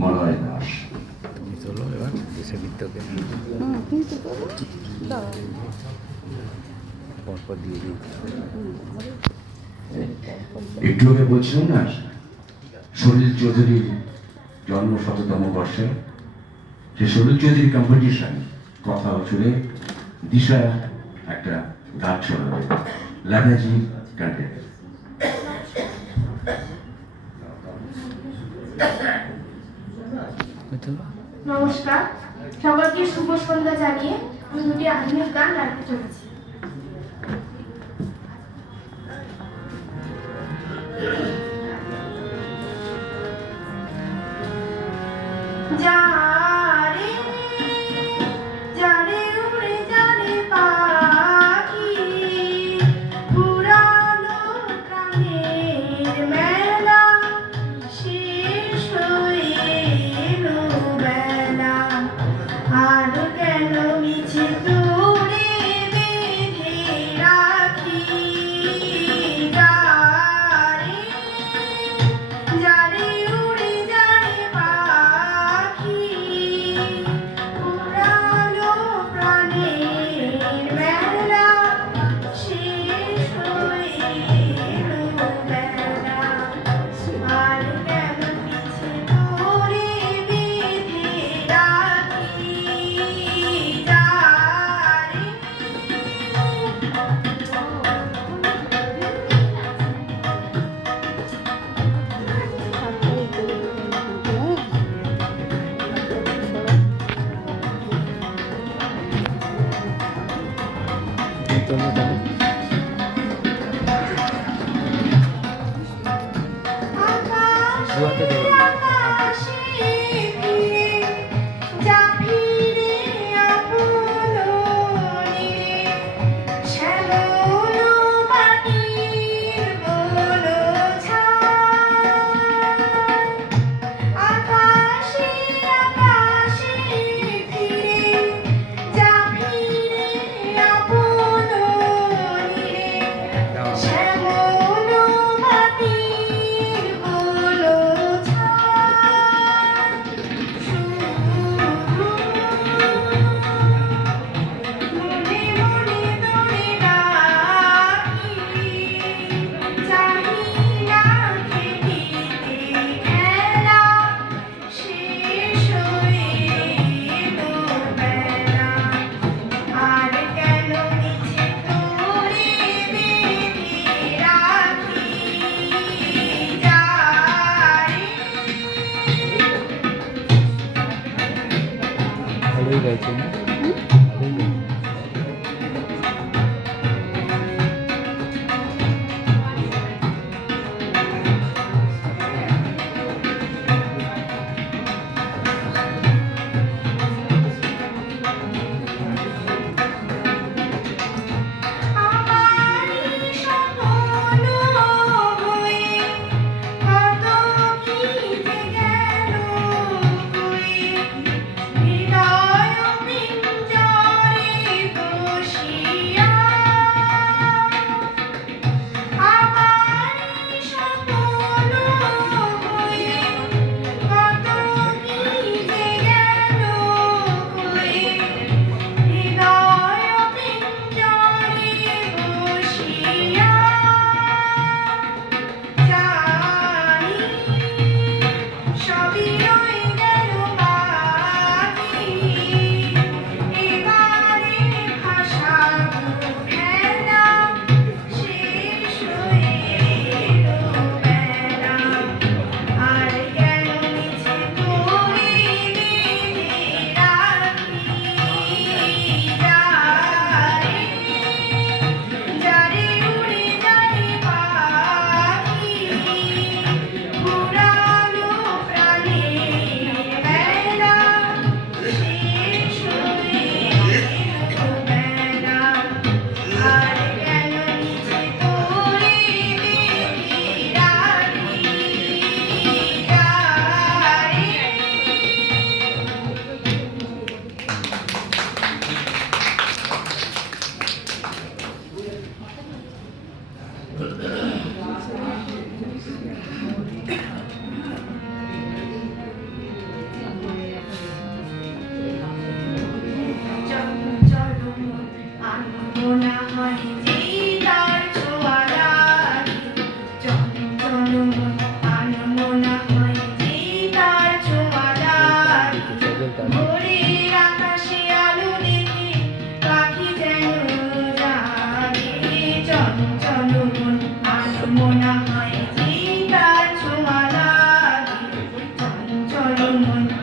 মলয় দাস। তুমি চলো এবার দেশাবৃত্তকে পরপর দিয়ে দিই। একটু আগে বলছিলাম না সলিল চৌধুরীর জন্ম ১৭তম বর্ষে, সে সলিল চৌধুরী কম্পিটিশন কথা শুনে দিশা একটা গান শোনাবে লাগাজি কান্টে। নমস্কার, সকলকে শুভ সন্ধ্যা জানিয়ে আমি দুটি আধুনিক গান গাইতে চলেছি। যারে যারে উড়ে যারে পাখি, পুরানো প্রাণের মেলা শেষ হয়ে এলো বেলা, আর কেন মিছে দৌড়ে বেঁধে রাখি। যারে যারে উড়ে যারে পাখি, পুরানো প্রাণের মেলা শেষ হয়ে এলো বেলা, আর কেন মিছে দৌড়ে বেঁধে রাখি। যারে চলো তাহলে। দুহাতে ধরো। আকাশে ফিরে যা ফিরে আপন নীড়ে, শ্যামল পাখির বন ছায়। আকাশে আকাশে ফিরে যা ফিরে আপন নীড়ে, শ্যামল পাখির বন ছায়। মনে মনে তোরে ডাকি, চাহি না খেলিতে খেলা শেষ হয়ে এলো বেলা, আর কেন মিছে তোরে বেঁধে রাখি। যারে ভালোই গাইছে না? ভালোই গাইছে। আমারি স্বপ্ন হয়ে কত কি যে গেল বয়ে, হৃদয় পিঞ্জরে বসিয়া। আমারি স্বপ্ন হয়ে কত কি যে গেল বয়ে, হৃদয় পিঞ্জরে বসিয়া। জানি সবই রয়ে গেল বাকি, এবারে ভাষাবো খেলা শেষ হয়ে এলো বেলা, আর কেন মিছে তোরে বেঁধে রাখি। যারে যারে উড়ে যারে পাখি, পুরানো প্রাণের জন্মই